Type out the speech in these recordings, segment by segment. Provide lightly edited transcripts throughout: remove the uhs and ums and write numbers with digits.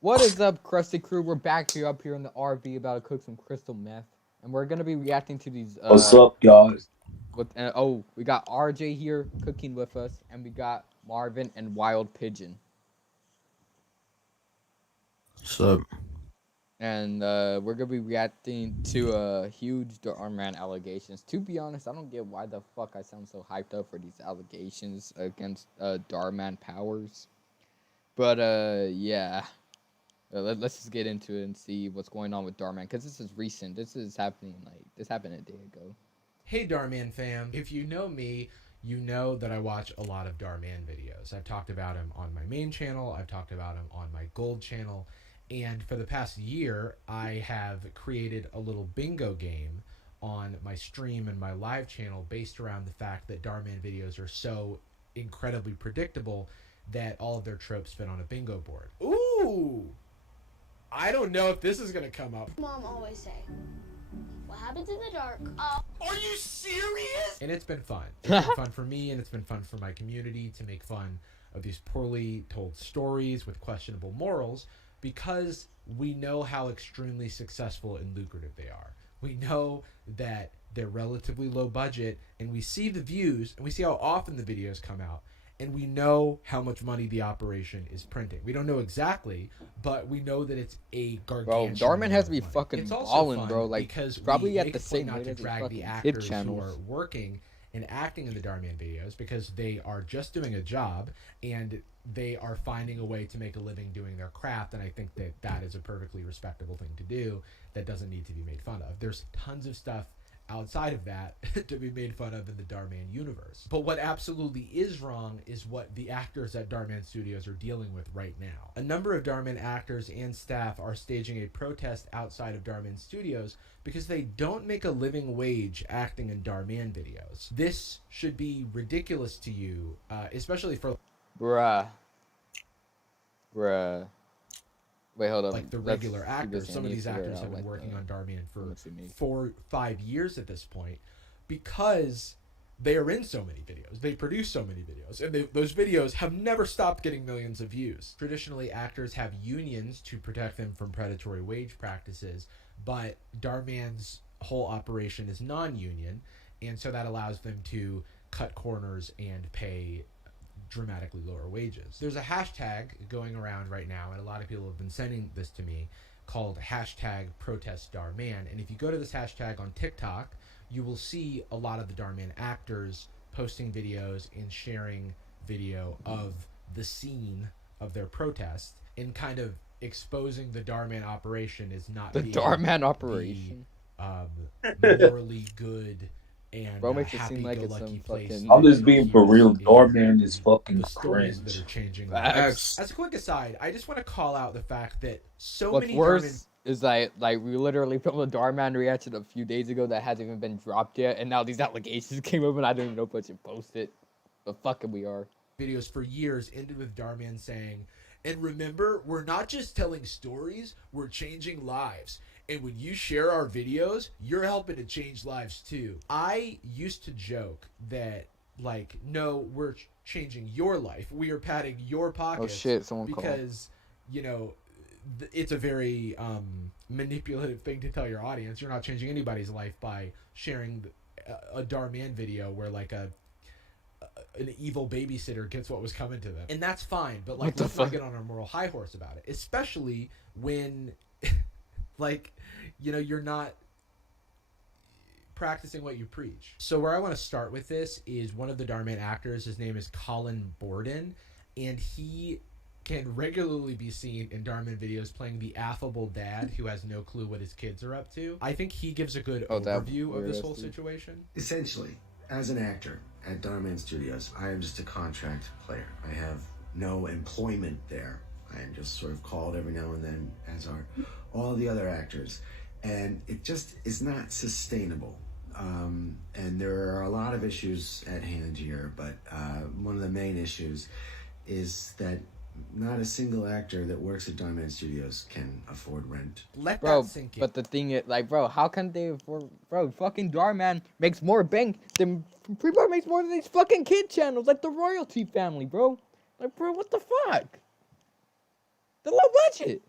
What is up, Krusty Crew? We're back here up here in the RV about to cook some crystal meth, and we're gonna be reacting to these. What's up, guys? We got RJ here cooking with us, and we got Marvin and Wild Pigeon, What's up? and we're gonna be reacting to huge Darman allegations. To be honest, I don't get why the fuck I sound so hyped up for these allegations against Darman powers, but yeah. Let's just get into it and see what's going on with Darman, because this is recent. This happened a day ago. Hey Darman fam, if you know me, you know that I watch a lot of Darman videos. I've talked about him on my main channel, I've talked about him on my gold channel, and for the past year, I have created a little bingo game on my stream and my live channel based around the fact that Darman videos are so incredibly predictable that all of their tropes fit on a bingo board. Ooh! I don't know if this is gonna come up. Mom always say, what happens in the dark? Are you serious? And it's been fun. It's been fun for me, and it's been fun for my community to make fun of these poorly told stories with questionable morals, because we know how extremely successful and lucrative they are. We know that they're relatively low budget, and we see the views, and we see how often the videos come out, and we know how much money the operation is printing. We don't know exactly, but we know that it's a gargantuan. Bro, Darman has to be amount of money. fucking It's also balling, fun bro. Like, because probably we at make the a point same not rate to as his drag the fucking kid actors who channels. are working and acting in the Darman videos, because they are just doing a job and they are finding a way to make a living doing their craft, and I think that that is a perfectly respectable thing to do that doesn't need to be made fun of. There's tons of stuff outside of that to be made fun of in the Darman universe. But what absolutely is wrong is what the actors at Darman Studios are dealing with right now. A number of Darman actors and staff are staging a protest outside of Darman Studios because they don't make a living wage acting in Darman videos. This should be ridiculous to you, especially for Bruh. Wait, hold on. like the regular actors. Some of these actors have been working on Darman for 4-5 years at this point, because they are in so many videos. They produce so many videos, and those videos have never stopped getting millions of views. Traditionally, actors have unions to protect them from predatory wage practices, but Darman's whole operation is non-union, and so that allows them to cut corners and pay dramatically lower wages. There's a hashtag going around right now, and a lot of people have been sending this to me, called hashtag protest Darman. And if you go to this hashtag on TikTok, you will see a lot of the Darman actors posting videos and sharing video of the scene of their protest, and kind of exposing the Darman operation as not The being Darman operation. morally good and Bro makes it seem like it's some place. fucking- I'm just being for real. Doorman is fucking The stories that cringe. are changing. Facts. As a quick aside, I just want to call out the fact that so What's many worse is that, like, we literally filmed a Darman reaction a few days ago that hasn't even been dropped yet, and now these allegations came up, and I don't even know if I should post it. But fucking we are. videos for years ended with Darman saying, "And remember, we're not just telling stories, we're changing lives. And when you share our videos, you're helping to change lives too." I used to joke that, like, no, we're changing your life. We are padding your pockets. Oh shit, someone called. Because, you know, it's a very manipulative thing to tell your audience. You're not changing anybody's life by sharing a Darman video where, like, an evil babysitter gets what was coming to them. And that's fine, but, like, let's not get on our moral high horse about it. Especially when, like, you know, you're not practicing what you preach. So where I want to start with this is one of the Darman actors. His name is Colin Borden, and he can regularly be seen in Darman videos playing the affable dad who has no clue what his kids are up to. I think he gives a good overview of this whole situation. Essentially, as an actor at Darman Studios, I am just a contract player. I have no employment there. I am just sort of called every now and then, as are all the other actors. And it just is not sustainable. And there are a lot of issues at hand here, but one of the main issues is that not a single actor that works at Darman Studios can afford rent. Let Bro, that sink in. but the thing is, like, bro, how can they afford, bro, fucking Darman makes more bank than, Freeport makes more than these fucking kid channels, like the royalty family, bro. Like, bro, what the fuck? The low budget.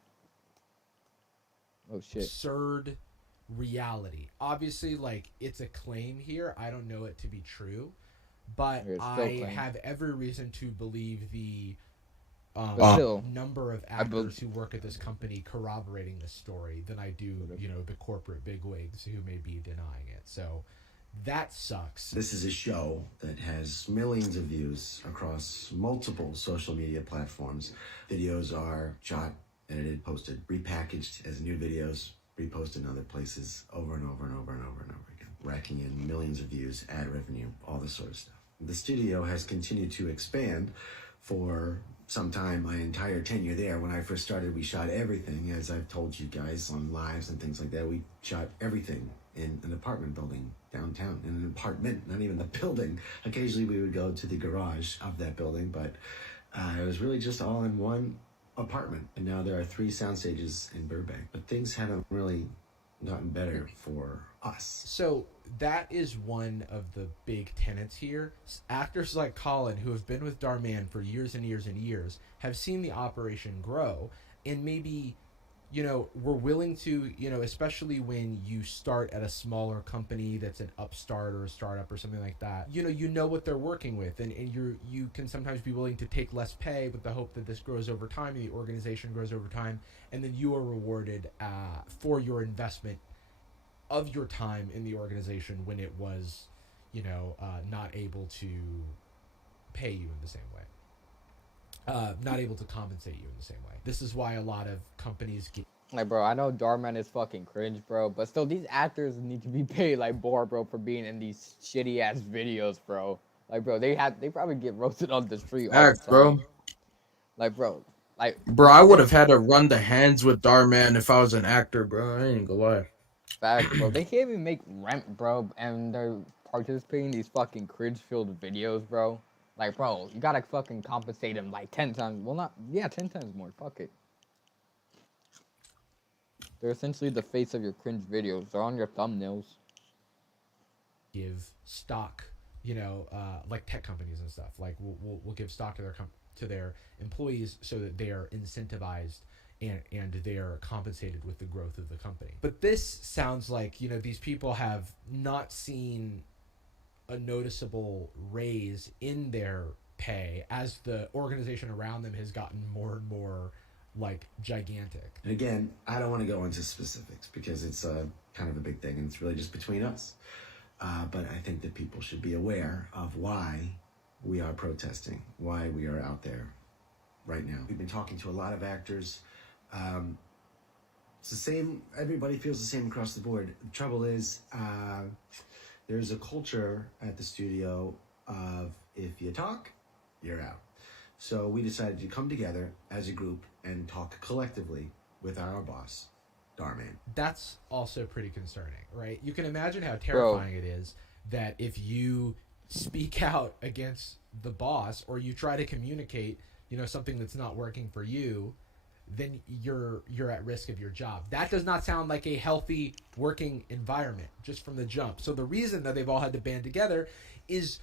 absurd reality. Obviously, like, it's a claim here. I don't know it to be true, but I have every reason to believe the number of actors who work at this company corroborating this story than I do, the corporate bigwigs who may be denying it. So that sucks. This is a show that has millions of views across multiple social media platforms. Videos are shot, edited, posted, repackaged as new videos, reposted in other places over and over and over and over and over again, racking in millions of views, ad revenue, all this sort of stuff. The studio has continued to expand for some time. My entire tenure there, when I first started, we shot everything, as I've told you guys on lives and things like that. We shot everything in an apartment building downtown, in an apartment, not even the building. Occasionally we would go to the garage of that building, but it was really just all in one apartment. And now there are 3 sound stages in Burbank, but things haven't really gotten better for us. So that is one of the big tenets here. Actors like Colin, who have been with Dhar Mann for years and years and years, have seen the operation grow, and maybe, we're willing to, especially when you start at a smaller company that's an upstart or a startup or something like that, you know what they're working with, and you can sometimes be willing to take less pay with the hope that this grows over time and the organization grows over time, and then you are rewarded for your investment of your time in the organization when it was, not able to pay you in the same way. Not able to compensate you in the same way. This is why a lot of companies get... Like, bro, I know Dhar Mann is fucking cringe, bro, but still, these actors need to be paid like more, bro, for being in these shitty-ass videos, bro. Like, bro, they probably get roasted on the street all the time. Bro. Like, bro, Bro, I would have had to run the hands with Dhar Mann if I was an actor, bro. I ain't gonna lie. Fact, bro. They can't even make rent, bro, and they're participating in these fucking cringe-filled videos, bro. Like, bro, you gotta fucking compensate them like 10 times. Well, 10 times more. Fuck it. They're essentially the face of your cringe videos. They're on your thumbnails. Give stock, like tech companies and stuff. Like, we'll give stock to their employees so that they are incentivized and they're compensated with the growth of the company. But this sounds like, these people have not seen a noticeable raise in their pay as the organization around them has gotten more and more, like, gigantic. And again, I don't want to go into specifics because it's kind of a big thing and it's really just between us. But I think that people should be aware of why we are protesting, why we are out there right now. We've been talking to a lot of actors. It's the same, everybody feels the same across the board. The trouble is, there's a culture at the studio of if you talk, you're out. So we decided to come together as a group and talk collectively with our boss, Dhar Mann. That's also pretty concerning, right? You can imagine how terrifying it is that if you speak out against the boss or you try to communicate, something that's not working for you, then you're at risk of your job. That does not sound like a healthy working environment just from the jump. So the reason that they've all had to band together is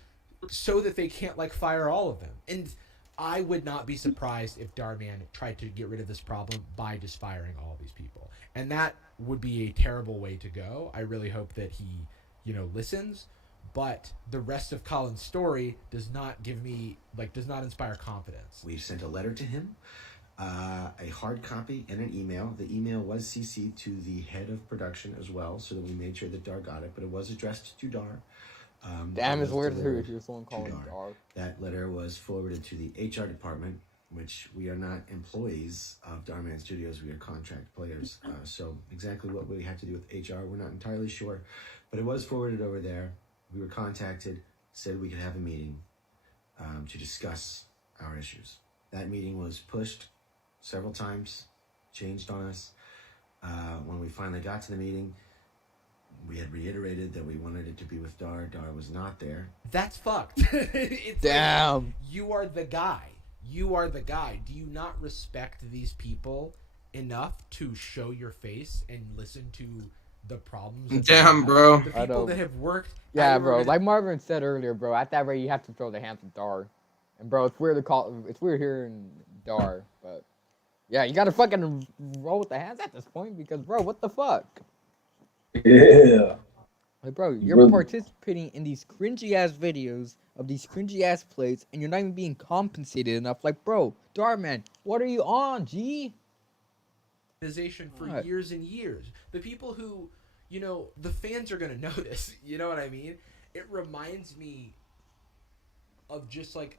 so that they can't, like, fire all of them. And I would not be surprised if Dhar Mann tried to get rid of this problem by just firing all these people. And that would be a terrible way to go. I really hope that he, listens. But the rest of Colin's story does not inspire confidence. We sent a letter to him, a hard copy and an email. The email was CC'd to the head of production as well, so that we made sure that Dhar got it, but it was addressed to Dhar. Damn, it's weird to hear someone calling Dhar. That letter was forwarded to the HR department, which we are not employees of Dhar Mann Studios. We are contract players. So exactly what we had to do with HR, we're not entirely sure, but it was forwarded over there. We were contacted, said we could have a meeting to discuss our issues. That meeting was pushed several times, changed on us. When we finally got to the meeting, we had reiterated that we wanted it to be with Dhar. Dhar was not there. That's fucked. Damn. Like, you are the guy. You are the guy. Do you not respect these people enough to show your face and listen to the problems? Damn, bro. The people that have worked. Yeah, bro. Like Marvin said earlier, bro. At that rate, you have to throw the hands of Dhar. And bro, it's weird hearing Dhar, but Yeah, you gotta fucking roll with the hands at this point because, bro, what the fuck? Yeah. Like, bro, you're Really? participating in these cringy ass videos of these cringy ass plays, and you're not even being compensated enough. Like, bro, Darman, what are you on, G? For What? years and years. The people who, the fans are gonna notice. You know what I mean? It reminds me of just like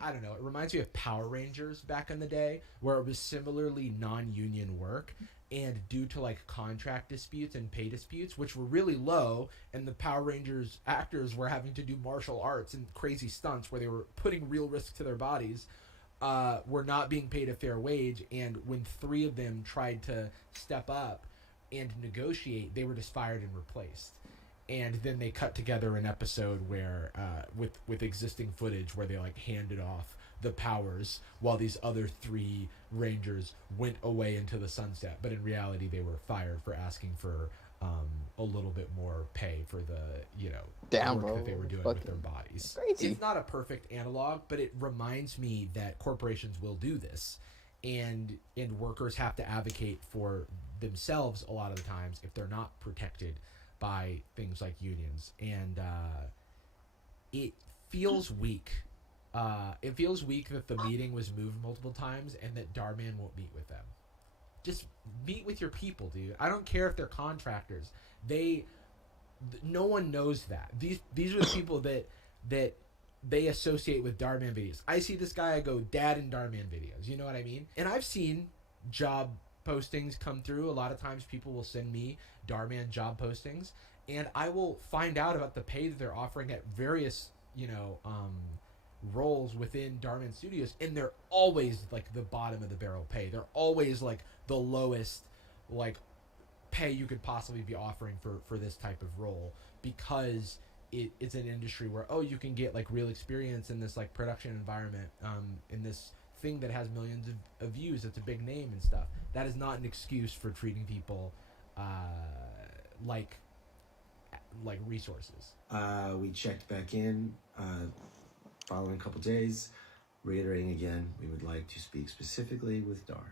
I don't know. It reminds me of Power Rangers back in the day, where it was similarly non-union work, and due to like contract disputes and pay disputes, which were really low, and the Power Rangers actors were having to do martial arts and crazy stunts where they were putting real risk to their bodies, were not being paid a fair wage, and when 3 of them tried to step up and negotiate, they were just fired and replaced. And then they cut together an episode where, with existing footage, where they like handed off the powers while these other 3 Rangers went away into the sunset. But in reality, they were fired for asking for a little bit more pay for the Damn, work bro, that they were doing with their bodies. Crazy. It's not a perfect analog, but it reminds me that corporations will do this, and workers have to advocate for themselves a lot of the times if they're not protected by things like unions, and it feels weak. It feels weak that the meeting was moved multiple times and that Darman won't meet with them. Just meet with your people, dude. I don't care if they're contractors. No one knows that. These are the people that they associate with Darman videos. I see this guy, I go, Dad in Darman videos. You know what I mean? And I've seen job postings come through. A lot of times people will send me Darman job postings, and I will find out about the pay that they're offering at various, roles within Darman Studios, and they're always like the bottom of the barrel pay. They're always like the lowest like pay you could possibly be offering for this type of role, because it's an industry where you can get like real experience in this like production environment, in this thing that has millions of views. It's a big name and stuff. That is not an excuse for treating people like resources. We checked back in following a couple days, reiterating again, we would like to speak specifically with Dhar.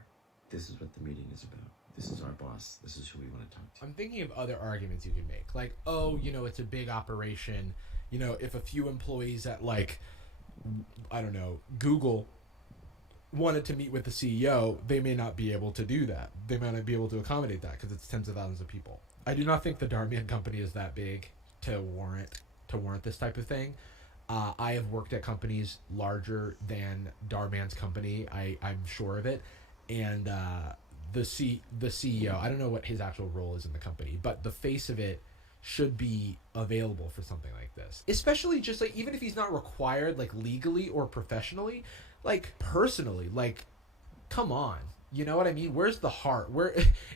This is what the meeting is about. This is our boss. This is who we want to talk to. I'm thinking of other arguments you could make. Like, it's a big operation. If a few employees at, like, I don't know, Google wanted to meet with the CEO, they may not be able to do that. They might not be able to accommodate that because it's tens of thousands of people. I do not think the Darman company is that big to warrant this type of thing. I have worked at companies larger than Darman's company. I'm sure of it. And the CEO, I don't know what his actual role is in the company, but the face of it should be available for something like this. Especially just like, even if he's not required like legally or professionally, like personally, like, come on. You know what I mean? Where's the heart?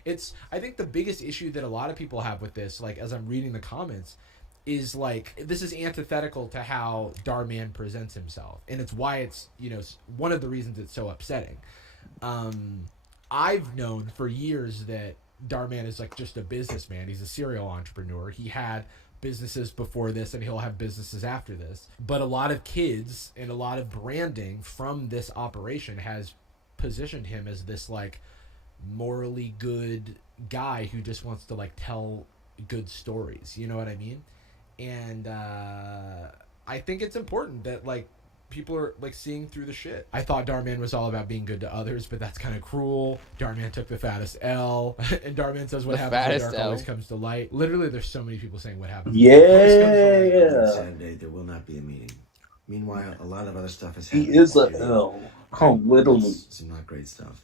I think the biggest issue that a lot of people have with this, like as I'm reading the comments, is like, this is antithetical to how Darman presents himself. And it's why it's, one of the reasons it's so upsetting. I've known for years that Darman is like just a businessman. He's a serial entrepreneur. He had businesses before this and he'll have businesses after this. But a lot of kids and a lot of branding from this operation has positioned him as this like morally good guy who just wants to like tell good stories. You know what I mean? And I think it's important that like people are like seeing through the shit. I thought Darman was all about being good to others, but that's kind of cruel. Darman took the fattest L, and Darman says what happens in the dark always comes to light. Literally, there's so many people saying what happens. Yeah. Saturday there will not be a meeting. Meanwhile, a lot of other stuff has happened. He is a L. Literally. Some not great stuff.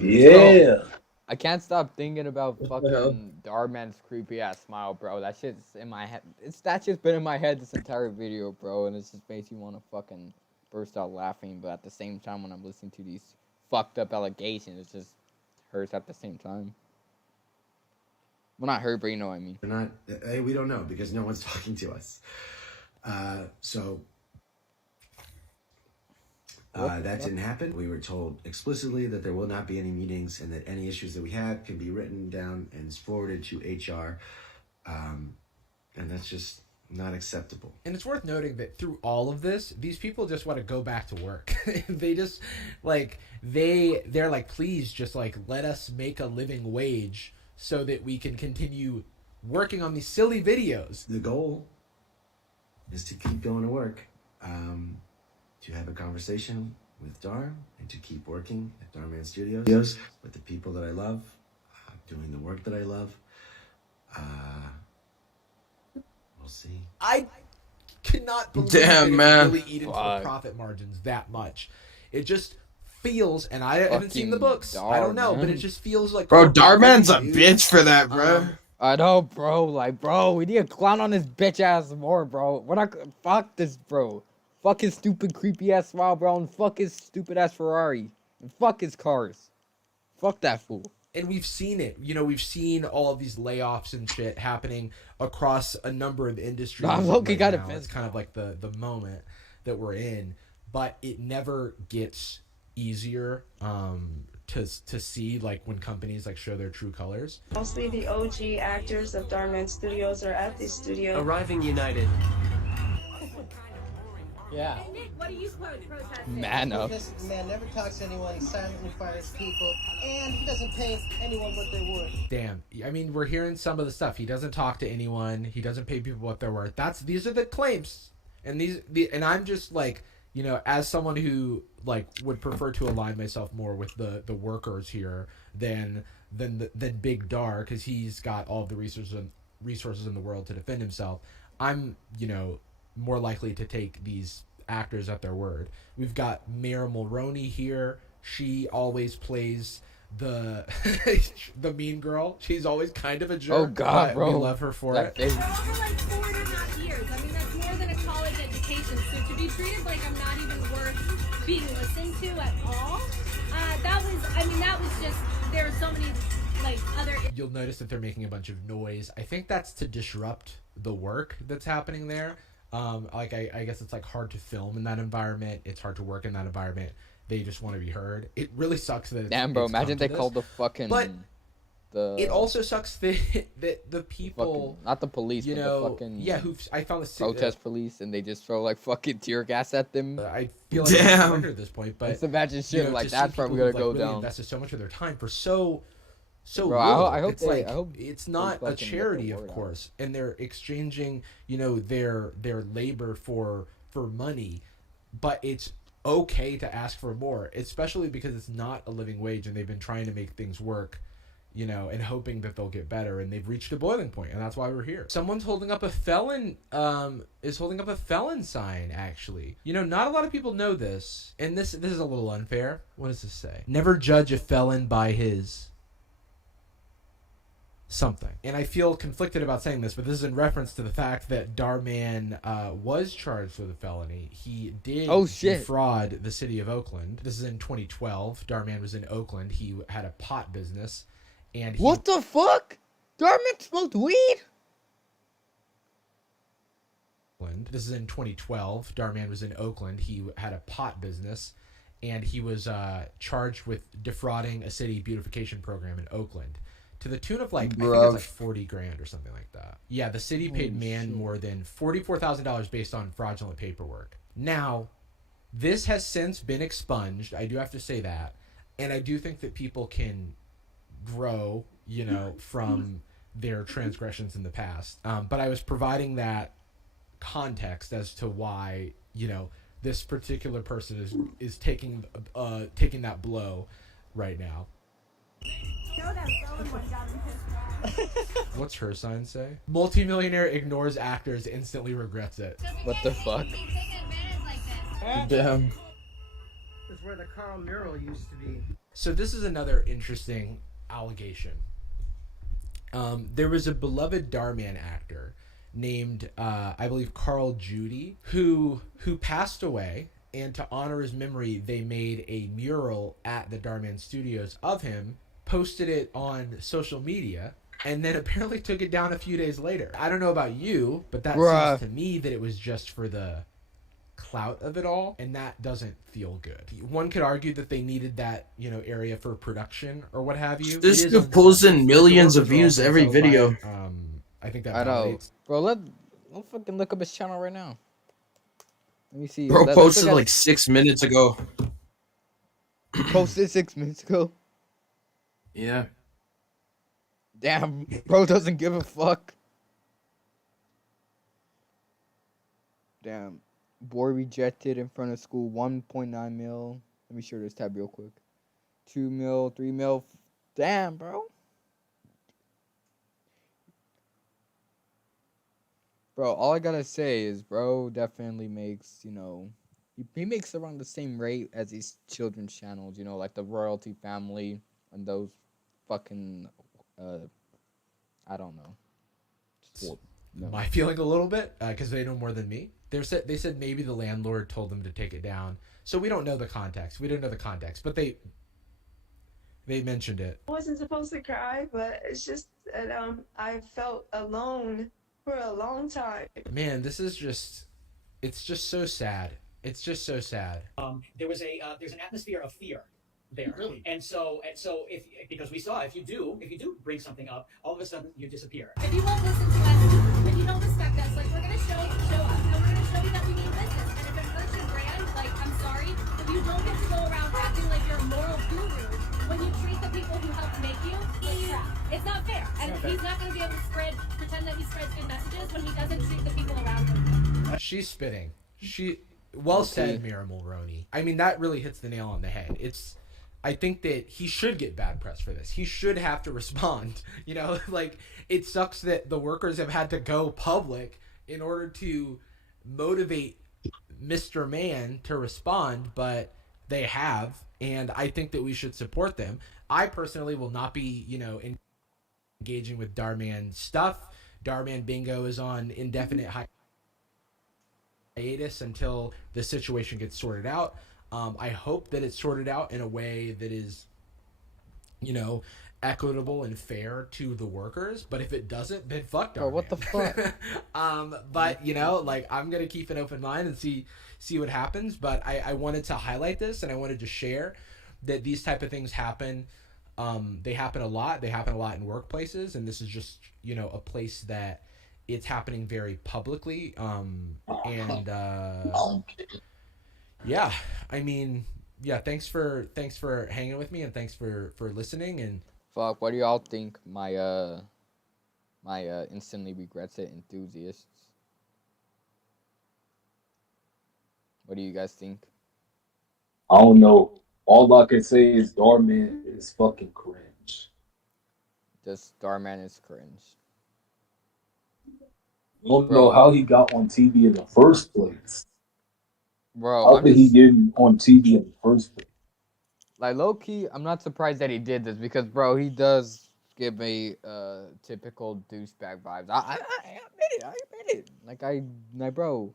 Yeah. I can't stop thinking about fucking Darman's creepy ass smile, bro. That shit's in my head. That shit's been in my head this entire video, bro, and it just makes me want to fucking burst out laughing. But at the same time, when I'm listening to these fucked up allegations, it just hurts at the same time. Well, not hurt, but you know what I mean. We don't know because no one's talking to us. That didn't happen. We were told explicitly that there will not be any meetings and that any issues that we had can be written down and forwarded to HR. And that's just not acceptable. And it's worth noting that through all of this, these people just want to go back to work. They just like they're like, please just like let us make a living wage so that we can continue working on these silly videos. The goal is to keep going to work, to have a conversation with Dhar, and to keep working at Dhar Mann Studios with the people that I love, doing the work that I love. We'll see. I cannot believe Damn, that man. it really eat into the profit margins that much. It just feels, and I haven't seen the books. I don't know, but it just feels like... Bro, Darman's a bitch for that, bro. I know, bro. Like, bro, we need to clown on this bitch ass more, bro. We're not... Fuck this, bro. Fuck his stupid, creepy ass smile, bro. And fuck his stupid ass Ferrari. And fuck his cars. Fuck that fool. And we've seen it. You know, we've seen all of these layoffs and shit happening across a number of industries. I'm low-key right got now. It's kind of like the moment that we're in. But it never gets easier to see, like, when companies like show their true colors. Mostly the OG actors of Dhar Mann Studios are at the studio. Arriving united. Yeah. What do you protest? Man up. This man never talks to anyone, he silently fires people, and he doesn't pay anyone what they're worth. Damn. I mean, we're hearing some of the stuff. He doesn't talk to anyone. He doesn't pay people what they're worth. These are the claims. And and I'm just like, you know, as someone who like would prefer to align myself more with the workers here than Big Dhar, because he's got all the resources in the world to defend himself. I'm, you know, more likely to take these actors at their word. We've got Mira Mulroney here. She always plays the the mean girl. She's always kind of a jerk. Oh God, bro, we love her for it. For like 4.5 years. I mean, that's more than a college education. So to be treated like I'm not even worth being listened to at all, that was just, there are so many like other... You'll notice that they're making a bunch of noise. I think that's to disrupt the work that's happening there. Like I guess it's like hard to film in that environment. It's hard to work in that environment. They just want to be heard. It really sucks that damn, bro, imagine they called the fucking... But it also sucks that the people... Fucking, not the police, you but know, the fucking... Yeah, I found the... protest police, and they just throw, like, fucking tear gas at them. I feel like it's at this point, but... Just imagine shit, you know, like, that's probably gonna go down. Invested so much of their time for so bro, I hope I hope it's not a charity, of course, and they're exchanging, you know, their labor for money, but it's okay to ask for more, especially because it's not a living wage, and they've been trying to make things work, you know, and hoping that they'll get better, and they've reached a boiling point, and that's why we're here. Someone's holding up a felon, is holding up a felon sign, actually. You know, not a lot of people know this, and this is a little unfair. What does this say? Never judge a felon by his... something. And I feel conflicted about saying this, but this is in reference to the fact that Dhar Mann was charged with a felony. He did defraud the city of Oakland. This is in 2012. Dhar Mann was in Oakland. He had a pot business. And what the fuck? Dhar Mann smoked weed? This is in 2012. Dhar Mann was in Oakland. He had a pot business. And he was charged with defrauding a city beautification program in Oakland. To the tune of like, I think it's like 40 grand or something like that. Yeah, the city paid Mann more than $44,000 based on fraudulent paperwork. Now, this has since been expunged. I do have to say that. And I do think that people can grow, you know, from their transgressions in the past. But I was providing that context as to why, you know, this particular person is taking that blow right now. What's her sign say? Multimillionaire ignores actors, instantly regrets it. What the fuck? Damn. This is where the Carl mural used to be. So this is another interesting allegation. There was a beloved Dhar Mann actor named, I believe, Carl Judy, who passed away. And to honor his memory, they made a mural at the Dhar Mann Studios of him, posted it on social media, and then apparently took it down a few days later. I don't know about you, but that seems to me that it was just for the clout of it all, and that doesn't feel good. One could argue that they needed that, you know, area for production or what have you. This could pulls in millions of views every video. I think that I know, bro. Let I'll fucking look up his channel right now. Let me see. Bro Let's posted look at- like 6 minutes ago. He posted 6 minutes ago. Yeah. Damn, bro doesn't give a fuck. Damn. Boy rejected in front of school, 1.9 mil. Let me share this tab real quick. 2 mil, 3 mil. Damn, bro. Bro, all I gotta say is, bro definitely makes, you know, he makes around the same rate as these children's channels, you know, like the Royalty Family and those fucking, I don't know. No. My feeling a little bit, because they know more than me. They said maybe the landlord told them to take it down. So we don't know the context. But they mentioned it. I wasn't supposed to cry, but it's just that I felt alone for a long time. Man, this is just, it's just so sad. It's just so sad. There's an atmosphere of fear there. Really? And so because we saw if you do bring something up, all of a sudden you disappear. If you won't listen to us, if you don't respect us, like we're gonna show us, and we're gonna show you that we mean business. And if it hurts your brand, like I'm sorry, but you don't get to go around acting like you're a moral guru when you treat the people who helped make you like crap. It's not fair. And he's not gonna be able to pretend that he spreads good messages when he doesn't treat the people around him. She's spitting. Well said, Mira Mulroney. I mean, that really hits the nail on the head. I think that he should get bad press for this. He should have to respond. You know, like, it sucks that the workers have had to go public in order to motivate Mr. Mann to respond, but they have, and I think that we should support them. I personally will not be, you know, engaging with Darman stuff. Darman Bingo is on indefinite hiatus until the situation gets sorted out. I hope that it's sorted out in a way that is, you know, equitable and fair to the workers. But if it doesn't, then fuck Darman. Oh, what the fuck? But, you know, like, I'm going to keep an open mind and see what happens. But I wanted to highlight this, and I wanted to share that these type of things happen. They happen a lot. They happen a lot in workplaces. And this is just, you know, a place that it's happening very publicly. Yeah, I mean, yeah, thanks for hanging with me, and thanks for listening. And fuck, what do y'all think my instantly regrets it enthusiasts? What do you guys think? I don't know. All I can say is Darman is fucking cringe. Just Darman is cringe. I don't know how he got on TV in the first place. Bro, how did he get on TV in the first place? Like, low-key, I'm not surprised that he did this because, bro, he does give me typical douchebag vibes. I admit it. Like, bro,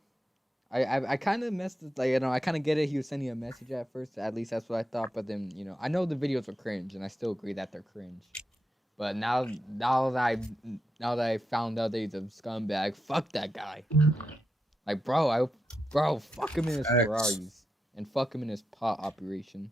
I kind of messed it. Like, you know, I kind of get it. He was sending a message at first. At least that's what I thought. But then, you know, I know the videos are cringe, and I still agree that they're cringe. But now that I found out that he's a scumbag, fuck that guy. Like, bro, fuck him in his Ferraris and fuck him in his pot operation.